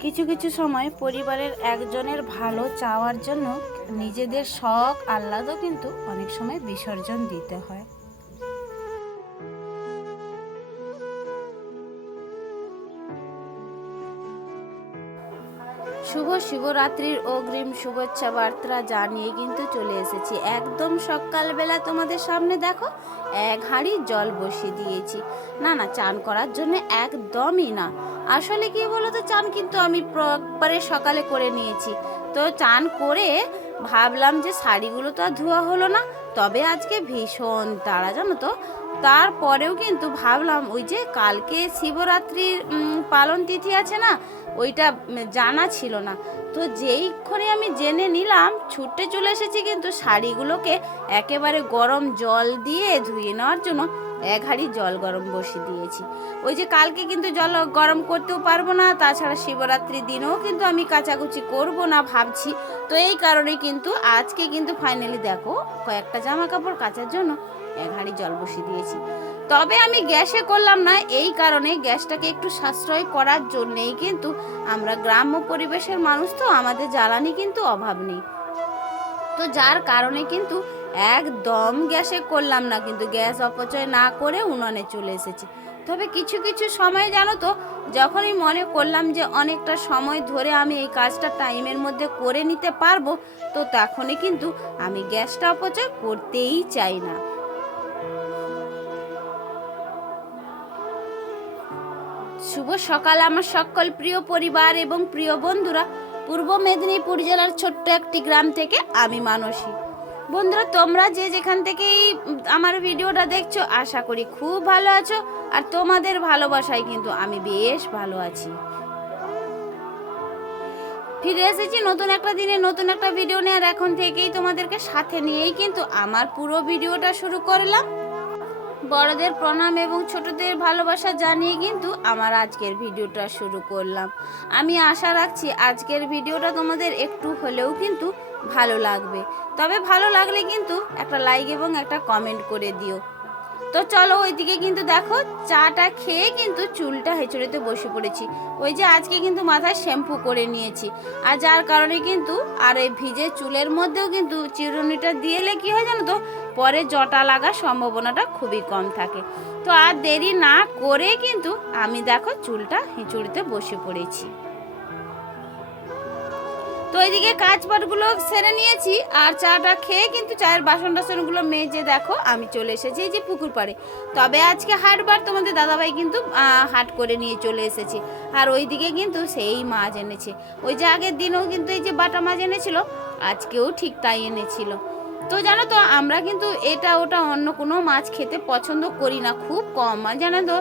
কিছু কিছু সময় পরিবারের একজনের ভালো চাওয়ার জন্য নিজেদের শখ, আহ্লাদও কিন্তু অনেক সময় বিসর্জন দিতে হয়। শিবরাত্রির অগ্রিম শুভেচ্ছা বার্তা জানিয়ে কিন্তু চলে এসেছি। একদম সকালবেলা তোমাদের সামনে দেখো, এক হাঁড়ি জল বসিয়ে দিয়েছি। না না, চান করার জন্য একদমই না। আসলে কি বলো তো চান কিন্তু আমি একবারে সকালে করে নিয়েছি। তো চান করে ভাবলাম যে শাড়িগুলো তো আর ধোয়া হলো না, তবে আজকে ভীষণ তারা জানো তো? তারপরেও কিন্তু ভাবলাম ওই যে কালকে শিবরাত্রির পালন তিথি আছে না ওইটা জানা ছিল না। তো যেইক্ষণে আমি জেনে নিলাম, ছুটে চলে এসেছি কিন্তু শাড়িগুলোকে একেবারে গরম জল দিয়ে ধুয়ে নেওয়ার জন্য এক হাঁড়ি জল গরম বসিয়ে দিয়েছি। ওই যে কালকে কিন্তু জল গরম করতেও পারব না, তাছাড়া শিবরাত্রির দিনেও কিন্তু আমি কাচাকুচি করব না ভাবছি। তো এই কারণে কিন্তু আজকে কিন্তু ফাইনালি দেখো, কয়েকটা জামা কাপড় কাচার জন্য এক হাঁড়ি জল বসিয়ে দিয়েছি। তবে আমি গ্যাসে করলাম না, এই কারণে গ্যাসটাকে একটু সাশ্রয় করার জন্যেই কিন্তু আমরা গ্রাম্য পরিবেশের মানুষ তো, আমাদের জ্বালানি কিন্তু অভাব নেই। তো যার কারণে কিন্তু একদম গ্যাসে করলাম না, কিন্তু গ্যাস অপচয় না করে উনুনে চলে এসেছি। তবে কিছু কিছু সময় জানো তো, যখনই মনে করলাম যে অনেকটা সময় ধরে আমি এই কাজটা টাইমের মধ্যে করে নিতে পারব, তো তখনই কিন্তু আমি গ্যাসটা অপচয় করতেই চাই না। শুভ সকাল, আমার সকল প্রিয় পরিবার এবং প্রিয় বন্ধুরা। পূর্ব মেদিনীপুর জেলার ছোট্ট একটি গ্রাম থেকে আমি মানসী। বন্ধুরা, তোমরা যে যেখান থেকেই আমার ভিডিওটা দেখছ, আশা করি খুব ভালো আছো, আর তোমাদের ভালোবাসায় কিন্তু আমি বেশ ভালো আছি। ফিরে এসেছি নতুন একটা দিনে, নতুন একটা ভিডিও নিয়ে, আর এখন থেকেই তোমাদেরকে সাথে নিয়েই কিন্তু আমার পুরো ভিডিওটা শুরু করলাম। বড়দের প্রণাম এবং ছোটদের ভালোবাসা জানিয়ে কিন্তু আমার আজকের ভিডিওটা শুরু করলাম। আমি আশা রাখছি আজকের ভিডিওটা তোমাদের একটু হলেও কিন্তু ভালো লাগবে। তবে ভালো লাগলে কিন্তু একটা লাইক এবং একটা কমেন্ট করে দিও। তো চলো ওইদিকে কিন্তু দেখো, চাটা খেয়ে কিন্তু চুলটা হেঁচড়েতে বসে পড়েছি। ওই যে আজকে কিন্তু মাথায় শ্যাম্পু করে নিয়েছি। আর যার কারণে কিন্তু আর এই ভিজে চুলের মধ্যেও কিন্তু চিরুনিটা দিয়েলে কি হয় জানো তো পরে জটা লাগার সম্ভাবনাটা খুবই কম থাকে। তো আর দেরি না করে কিন্তু আমি দেখো চুলটা হিঁচুড়িতে বসে পড়েছি। তো এইদিকে কাজ পাটগুলো সেরে নিয়েছি আর চাটা খেয়ে কিন্তু চায়ের বাসন টাসনগুলো মেজে দেখো আমি চলে এসেছি এই যে পুকুর পাড়ে। তবে আজকে হাটবার তোমাদের দাদাভাই কিন্তু হাট করে নিয়ে চলে এসেছে। আর ওইদিকে কিন্তু সেই মাছ এনেছে। ওই যে আগের দিনও কিন্তু এই যে বাটা মাছ এনেছিল, আজকেও ঠিক তাই এনেছিল। তো জানো তো, আমরা কিন্তু এটা ওটা অন্য কোনো মাছ খেতে পছন্দ করি না, খুব কম জানো তো।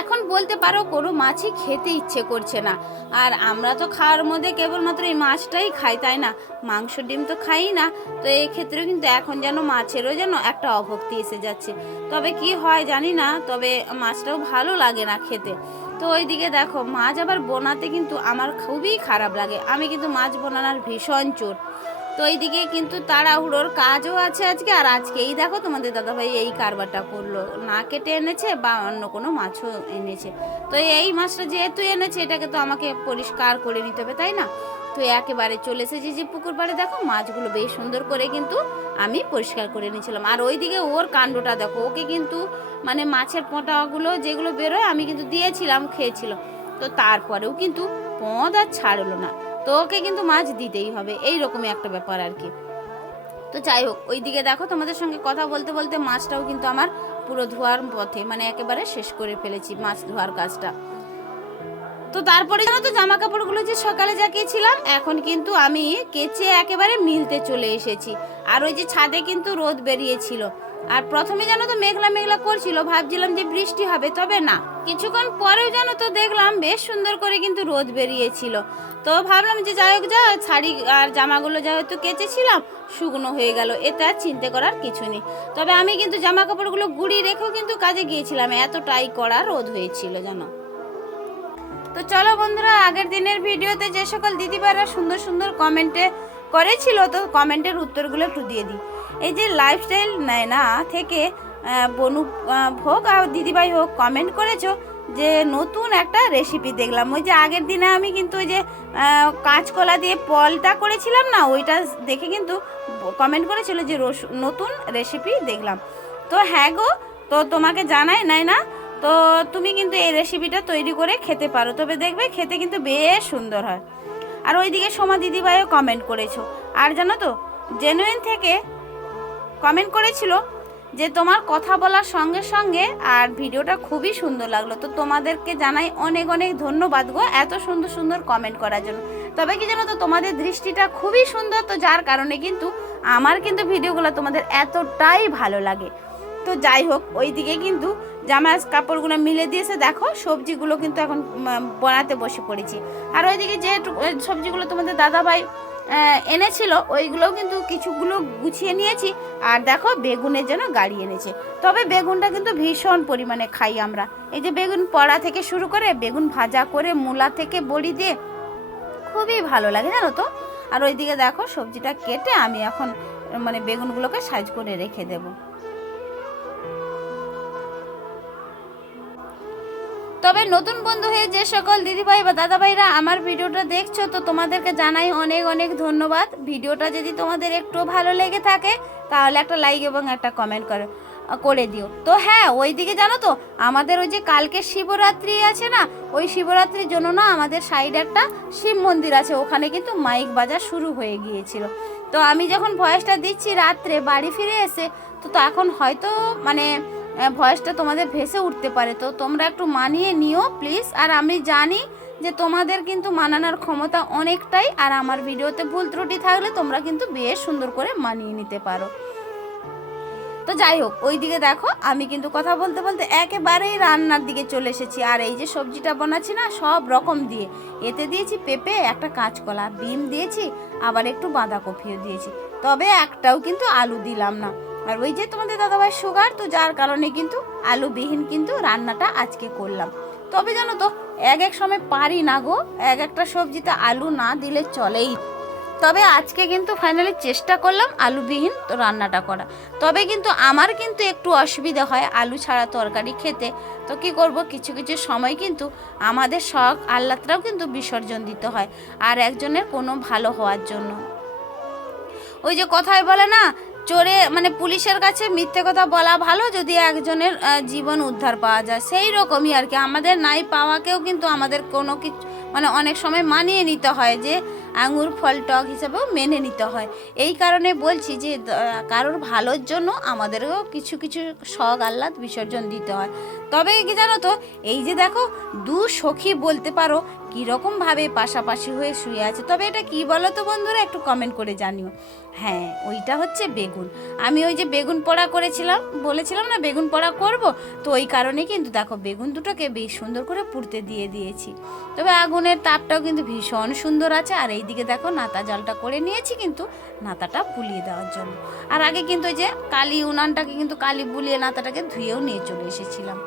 এখন বলতে পারো কোনো মাছই খেতে ইচ্ছে করছে না। আর আমরা তো খাওয়ার মধ্যে কেবলমাত্র এই মাছটাই খাই, তাই না? মাংস, ডিম তো খাই না, তো এই ক্ষেত্রেও কিন্তু এখন যেন মাছেরও যেন একটা অভক্তি এসে যাচ্ছে। তবে কি হয় জানি না, তবে মাছটাও ভালো লাগে না খেতে। তো ওইদিকে দেখো, মাছ আবার বোনাতে কিন্তু আমার খুবই খারাপ লাগে। আমি কিন্তু মাছ বোনানোর ভীষণ চোর। তো এইদিকে কিন্তু তাড়াহুড়োর কাজও আছে আজকে। আর আজকেই দেখো তোমাদের দাদাভাই এই কারবারটা করল। না কেটে এনেছে বা অন্য কোনো মাছও এনেছে। তো এই মাছটা যেহেতু এনেছে, এটাকে তো আমাকে পরিষ্কার করে নিতে হবে, তাই না? তো একেবারে চলে এসেছি যে পুকুর পাড়ে। দেখো মাছগুলো বেশ সুন্দর করে কিন্তু আমি পরিষ্কার করে নিয়েছিলাম আর ওইদিকে ওর কাণ্ডটা দেখো, ওকে কিন্তু মানে মাছের পোঁটাগুলো যেগুলো বেরোয়, আমি কিন্তু দিয়েছিলাম খেয়েছিল তো তারপরেও কিন্তু পদ আর ছাড়লো না। তো ওকে কিন্তু মাছ দিতেই হবে এই রকমই একটা ব্যাপার আর কি। তো যাই হোক ওই দিকে দেখো তোমাদের সঙ্গে কথা বলতে বলতে মাছটাও কিন্তু আমার পুরো ধোয়ার পথে মানে একেবারে শেষ করে ফেলেছি মাছ ধোয়ার কাজটা। তো তারপরে জানো তো জামা কাপড়গুলো যে সকালে জাকিয়েছিলাম এখন কিন্তু আমি কেচে একেবারে মিলতে চলে এসেছি। আর ওই যে ছাদে কিন্তু রোদ বেরিয়েছিল আর প্রথমে জানো তো মেঘলা মেঘলা করছিল, ভাবছিলাম যে বৃষ্টি হবে, তবে না। কিছুক্ষণ পরেও জানো তো দেখলাম বেশ সুন্দর করে কিন্তু রোদ বেরিয়েছিল। তো ভাবলাম যে যাই হোক, যা শাড়ি আর জামাগুলো যেহেতু কেচেছিলাম, শুকনো হয়ে গেল, এতে আর চিন্তা করার কিছু নেই। তবে আমি কিন্তু জামা কাপড়গুলো গুড়ি রেখেও কিন্তু কাজে গিয়েছিলাম, এতটাই কড়া রোদ হয়েছিল জানো তো চলো বন্ধুরা, আগের দিনের ভিডিওতে যে সকল দিদিভাইরা সুন্দর সুন্দর কমেন্টে করেছিল, তো কমেন্টের উত্তরগুলো একটু দিয়ে দিই। এই যে লাইফস্টাইল না, থেকে বনু হোক আর দিদিভাই হোক কমেন্ট করেছ যে নতুন একটা রেসিপি দেখলাম। ওই যে আগের দিনে আমি কিন্তু ওই যে কাঁচকলা দিয়ে পলটা করেছিলাম না, ওইটা দেখে কিন্তু কমেন্ট করেছিল যে নতুন রেসিপি দেখলাম। তো হ্যাঁ গো, তো তোমাকে জানাই, নাই না? তো তুমি কিন্তু এই রেসিপিটা তৈরি করে খেতে পারো। তবে দেখবে খেতে কিন্তু বেশ সুন্দর হয়। আর ওইদিকে সোমা দিদিভাইও কমেন্ট করেছ। আর জানো তো জেনুইন থেকে কমেন্ট করেছিল যে তোমার কথা বলার সঙ্গে সঙ্গে আর ভিডিওটা খুবই সুন্দর লাগল। তো তোমাদেরকে জানাই অনেক অনেক ধন্যবাদ গো এত সুন্দর সুন্দর কমেন্ট করার জন্য। তবে কি জানো তো, তোমাদের দৃষ্টিটা খুবই সুন্দর তো যার কারণে কিন্তু আমার কিন্তু ভিডিওগুলো তোমাদের এতটাই ভালো লাগে। তো যাই হোক, ওইদিকে কিন্তু জামা কাপড়গুলো মিলে দিয়েছে। দেখো, সবজিগুলো কিন্তু এখন বানাতে বসে পড়েছি। আর ওইদিকে যে সবজিগুলো তোমাদের দাদাভাই এনেছিল, ওইগুলোও কিন্তু কিছুগুলো গুছিয়ে নিয়েছি। আর দেখো, বেগুনের জন্য গাড়ি এনেছে। তবে বেগুনটা কিন্তু ভীষণ পরিমাণে খাই আমরা। এই যে বেগুন পড়া থেকে শুরু করে বেগুন ভাজা করে মূলা থেকে বড়ি দিয়ে খুবই ভালো লাগে, জানো তো? আর ওইদিকে দেখো, সবজিটা কেটে আমি এখন মানে বেগুনগুলোকে সাইজ করে রেখে দেবো। তবে নতুন বন্ধু হয়ে যে সকল দিদিভাই বা দাদাভাইরা আমার ভিডিওটা দেখছ, তো তোমাদেরকে জানাই অনেক অনেক ধন্যবাদ। ভিডিওটা যদি তোমাদের একটু ভালো লেগে থাকে, তাহলে একটা লাইক এবং একটা কমেন্ট করে করে দিও। তো হ্যাঁ ওইদিকে জানো তো, আমাদের ওই যে কালকে শিবরাত্রি আছে না, ওই শিবরাত্রির জন্য না আমাদের সাইডে একটা শিব মন্দির আছে, ওখানে কিন্তু মাইক বাজার শুরু হয়ে গিয়েছিল। তো আমি যখন ভয়েসটা দিচ্ছি রাত্রে বাড়ি ফিরে এসে তো এখন হয়তো মানে ভয়েসটা তোমাদের ভেসে উঠতে পারে। তো তোমরা একটু মানিয়ে নিও প্লিজ আর আমি জানি যে তোমাদের কিন্তু মানানোর ক্ষমতা অনেকটাই, আর আমার ভিডিওতে ভুল ত্রুটি থাকলে তোমরা কিন্তু বেশ সুন্দর করে মানিয়ে নিতে পারো। তো যাই হোক ওই দিকে দেখো, আমি কিন্তু কথা বলতে বলতে একেবারেই রান্নার দিকে চলে এসেছি। আর এই যে সবজিটা বানাচ্ছি না, সব রকম দিয়ে। এতে দিয়েছি পেঁপে, একটা কাঁচকলা, বিম দিয়েছি, আবার একটু বাঁধাকপিও দিয়েছি। তবে একটাও কিন্তু আলু দিলাম না। আর ওই যে তোমাদের দাদাভাই সুগার তো যার কারণে কিন্তু আলুবিহীন কিন্তু রান্নাটা আজকে করলাম। তবে জানো তো, এক এক সময় পারি না গো, এক একটা সবজিতে আলু না দিলে চলেই। তবে আজকে কিন্তু ফাইনালি চেষ্টা করলাম আলুবিহীন তো রান্নাটা করা। তবে কিন্তু আমার কিন্তু একটু অসুবিধা হয় আলু ছাড়া তরকারি খেতে। তো কি করব, কিছু কিছু সময় কিন্তু আমাদের শখ আহ্লাদটাও কিন্তু বিসর্জন দিতে হয়, আর একজনের কোনো ভালো হওয়ার জন্য। ওই যে কথায় বলে না চোরে মানে পুলিশের কাছে মিথ্যে কথা বলা ভালো যদি একজনের জীবন উদ্ধার পাওয়া যায়। সেই রকমই আর কি। আমাদের নাই পাওয়াকেও কিন্তু আমাদের কোনো কিছু মানে অনেক সময় মানিয়ে নিতে হয় যে আঙুর ফল টক হিসেবেও মেনে নিতে হয়। এই কারণে বলছি যে কারোর ভালোর জন্য আমাদেরও কিছু কিছু শখ, আহ্লাদ বিসর্জন দিতে হয়। তবে কি জানো তো, এই যে দেখো, দু সখী বলতে পারো, কীরকমভাবে পাশাপাশি হয়ে শুয়ে আছে। তবে এটা কি বলো তো বন্ধুরা, একটু কমেন্ট করে জানিও। হ্যাঁ ওইটা হচ্ছে বেগুন। আমি ওই যে বেগুন পোড়া করেছিলাম, বলেছিলাম না, বেগুন পোড়া করব? তো ওই কারণে কিন্তু দেখো, বেগুন দুটোকে বেশ সুন্দর করে পুড়তে দিয়ে দিয়েছি। তবে আগুনের তাপটাও কিন্তু ভীষণ সুন্দর আছে, আর এইদিকে দেখো, নাতা জলটা করে নিয়েছি কিন্তু নাতাটা বুলিয়ে দেওয়ার জন্য। আর আগে কিন্তু ওই যে কালি উনানটাকে কিন্তু কালি বুলিয়ে নাতাটাকে ধুয়েও নিয়ে চলে এসেছিলাম।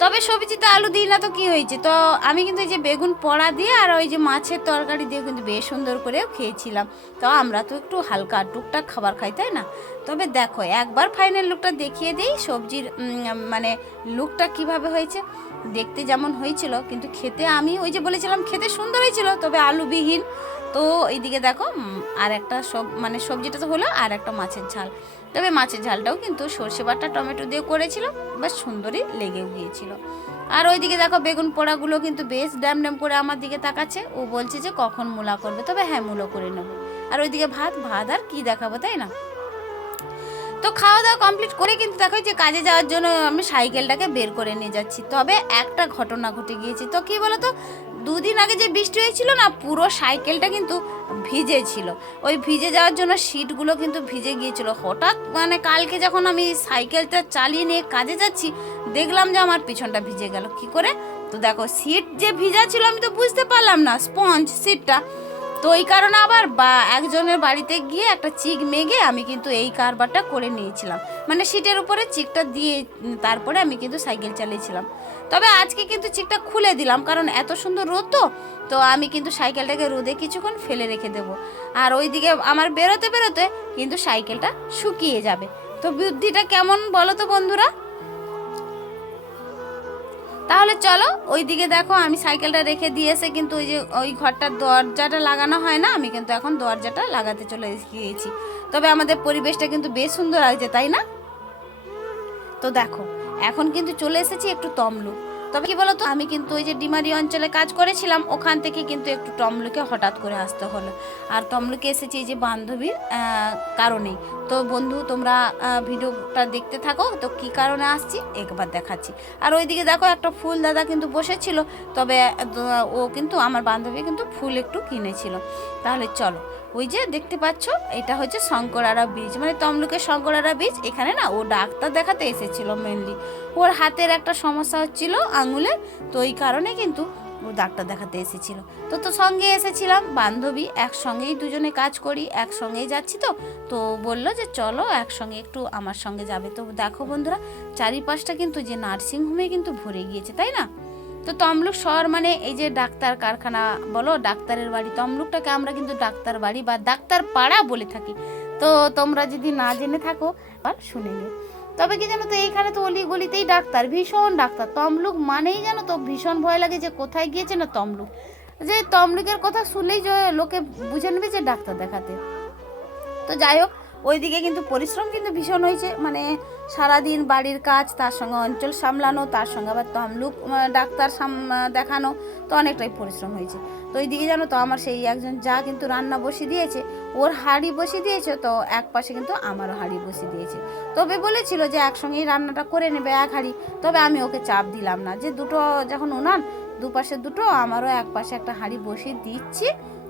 তবে সবজিতে আলু দিই না তো কি হয়েছে? তো আমি কিন্তু এই যে বেগুন পোড়া দিয়ে আর ওই যে মাছের তরকারি দিয়ে কিন্তু বেশ সুন্দর করেও খেয়েছিলাম। তো আমরা তো একটু হালকা টুকটাক খাবার খাই, তাই না? তবে দেখো, একবার ফাইনাল লুকটা দেখিয়ে দিই সবজির মানে লুকটা কীভাবে হয়েছে। দেখতে যেমন হয়েছিল, কিন্তু খেতে আমি ওই যে বলেছিলাম খেতে সুন্দর হয়েছিল, তবে আলুবিহীন। তো এইদিকে দেখো আর একটা সব মানে সবজিটা তো হলো, আর একটা মাছের ঝাল। তবে মাছের ঝালটাও কিন্তু সর্ষে বাটা, টমেটো দিয়ে করেছিল, বেশ সুন্দরই লেগেও গিয়েছিল। আর ওইদিকে দেখো, বেগুন পোড়াগুলো কিন্তু বেশ ড্যাম ড্যাম করে আমার দিকে তাকাচ্ছে। ও বলছে যে, কখন মূলা করবে? তবে হ্যাঁ মূলো করে নেব। আর ওইদিকে ভাত ভাত আর কি দেখাবো, তাই না? তো খাওয়া দাওয়া কমপ্লিট করে কিন্তু দেখো যে কাজে যাওয়ার জন্য আমি সাইকেলটাকে বের করে নিয়ে যাচ্ছি। তবে একটা ঘটনা ঘটে গিয়েছে। তো কি তো দুদিন আগে যে বৃষ্টি হয়েছিল না, পুরো সাইকেলটা কিন্তু ভিজে ছিল। ওই ভিজে যাওয়ার জন্য সিটগুলো কিন্তু ভিজে গিয়েছিল। হঠাৎ মানে কালকে যখন আমি সাইকেলটা চালিয়ে নিয়ে কাজে যাচ্ছি, দেখলাম যে আমার পিছনটা ভিজে গেল। কি করে? তো দেখো, সিট যে ভিজা ছিল আমি তো বুঝতে পারলাম না। স্পঞ্জ, সিটটা। তো এই কারণে আবার বা একজনের বাড়িতে গিয়ে একটা চিক মেগে আমি কিন্তু এই কারবারটা করে নিয়েছিলাম। মানে সিটের উপরে চিকটা দিয়ে তারপরে আমি কিন্তু সাইকেল চালিয়েছিলাম। তবে আজকে কিন্তু চিকটা খুলে দিলাম, কারণ এত সুন্দর রোদ তো তো আমি কিন্তু সাইকেলটাকে রোদে কিছুক্ষণ ফেলে রেখে দেবো। আর ওইদিকে আমার বেরোতে বেরোতে কিন্তু সাইকেলটা শুকিয়ে যাবে। তো বুদ্ধিটা কেমন বলো তো বন্ধুরা? তাহলে চলো ওই দিকে দেখো আমি সাইকেলটা রেখে দিয়েছে কিন্তু ওই যে ওই ঘরটার দরজাটা লাগানো হয় না, আমি কিন্তু এখন দরজাটা লাগাতে চলে গিয়েছি। তবে আমাদের পরিবেশটা কিন্তু বেশ সুন্দর লাগছে, তাই না? তো দেখো, এখন কিন্তু চলে এসেছি একটু তমলুক। তবে কি বলতো, আমি কিন্তু ওই যে ডিমারি অঞ্চলে কাজ করেছিলাম, ওখান থেকে কিন্তু একটু তমলুকে হঠাৎ করে আসতে হলো। আর তমলুকে এসেছি এই যে বান্ধবীর কারণেই। তো বন্ধু, তোমরা ভিডিওটা দেখতে থাকো, তো কি কারণে আসছি একবার দেখাচ্ছি। আর ওইদিকে দেখো একটা ফুল দাদা কিন্তু বসেছিল, তবে ও কিন্তু, আমার বান্ধবী কিন্তু ফুল একটু কিনেছিল। তাহলে চলো ওই যে দেখতে পাচ্ছ, এটা হচ্ছে শঙ্করারা বীজ মানে তমলুকের শঙ্করারা বীজ এখানে না ও ডাক্তার দেখাতে এসেছিল মেনলি ওর হাতের একটা সমস্যা হচ্ছিল আঙুলে, তো ওই কারণে কিন্তু ও ডাক্তার দেখাতে এসেছিল। তো তো সঙ্গে এসেছিলাম বান্ধবী, একসঙ্গেই দুজনে কাজ করি, একসঙ্গেই যাচ্ছি তো। তো বলল যে চলো একসঙ্গে একটু আমার সঙ্গে যাবে। তো দেখো বন্ধুরা, চারিপাশটা কিন্তু যে নার্সিংহোমে কিন্তু ভরে গিয়েছে, তাই না? তো তমলুক শহর মানে এই যে ডাক্তার কারখানা, বলো ডাক্তারের বাড়ি, তমলুকটাকে আমরা কিন্তু ডাক্তার বাড়ি বা ডাক্তার পাড়া বলে থাকি। তো তোমরা যদি না জেনে থাকো আর শুনে নিও। তবে কি জানো তো, এইখানে তো অলি গলিতেই ডাক্তার, ভীষণ ডাক্তার। তমলুক মানেই জানো তো, ভীষণ ভয় লাগে যে কোথায় গিয়েছে না তমলুক। যে তমলুকের কথা শুনলেই যে লোকে বুঝে নেবে যে ডাক্তার দেখাতে। তো যাই হোক ওইদিকে কিন্তু পরিশ্রম কিন্তু ভীষণ হয়েছে। মানে সারাদিন বাড়ির কাজ, তার সঙ্গে অঞ্চল সামলানো, তার সঙ্গে আবার তমলুক ডাক্তার সাম- দেখানো, তো অনেকটাই পরিশ্রম হয়েছে। তো ওইদিকে জানো তো আমার সেই একজন যা কিন্তু রান্না বসিয়ে দিয়েছে, ওর হাঁড়ি বসিয়ে দিয়েছে, তো এক পাশে কিন্তু আমারও হাঁড়ি বসিয়ে দিয়েছে। তবে বলেছিল যে একসঙ্গেই রান্নাটা করে নেবে এক হাঁড়ি, তবে আমি ওকে চাপ দিলাম না। যে দুটো যখন উনান, দুপাশে দুটো, আমারও এক পাশে একটা হাঁড়ি বসিয়ে দিচ্ছি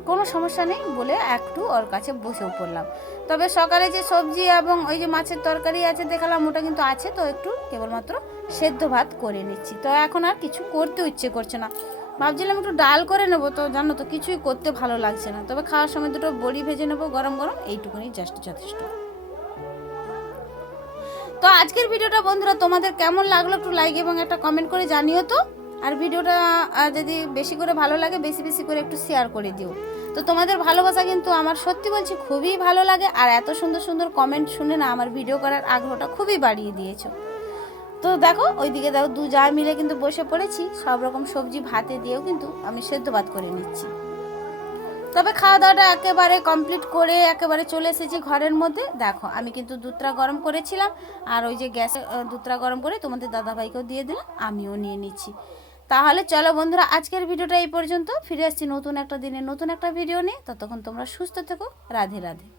কোনো সমস্যা নেই বলে একটু ওর কাছে বসেও পড়লাম। তবে সকালে যে সবজি এবং ওই যে মাছের তরকারি আছে দেখালাম, ওটা কিন্তু আছে, তো একটু কেবলমাত্র সেদ্ধ ভাত করে নিচ্ছি। তো এখন আর কিছু করতে ইচ্ছে করছে না। ভাবছিলাম একটু ডাল করে নেব, তো জানো তো, কিছুই করতে ভালো লাগছে না। তবে খাওয়ার সময় দুটো বড়ি ভেজে নেব, গরম গরম, এইটুকুনি জাস্ট যথেষ্ট। তো আজকের ভিডিওটা বন্ধুরা, তোমাদের কেমন লাগল একটু লাইক এবং একটা কমেন্ট করে জানিও তো। আর ভিডিওটা যদি বেশি করে ভালো লাগে, বেশি বেশি করে একটু শেয়ার করে দিও। তো তোমাদের ভালোবাসা কিন্তু আমার সত্যি বলছি খুবই ভালো লাগে, আর এত সুন্দর সুন্দর কমেন্ট শুনে না আমার ভিডিও করার আগ্রহটা খুবই বাড়িয়ে দিয়েছ। তো দেখো, ওইদিকে দেখো দু যা মিলে কিন্তু বসে পড়েছি, সব রকম সবজি ভাতে দিয়েও কিন্তু আমি সেদ্ধ ভাত করে নিচ্ছি। তবে খাওয়া দাওয়াটা একেবারে কমপ্লিট করে একেবারে চলে এসেছি ঘরের মধ্যে। দেখো, আমি কিন্তু দুধটা গরম করেছিলাম, আর ওই যে গ্যাসে দুধটা গরম করে তোমাদের দাদাভাইকেও দিয়ে দিলাম, আমিও নিয়ে নিচ্ছি। তাহলে চলো বন্ধুরা, আজকের ভিডিওটা এই পর্যন্ত। ফিরে আসছি নতুন একটা দিনে, নতুন একটা ভিডিও নিয়ে। ততক্ষণ তোমরা সুস্থ থেকো। রাধে রাধে।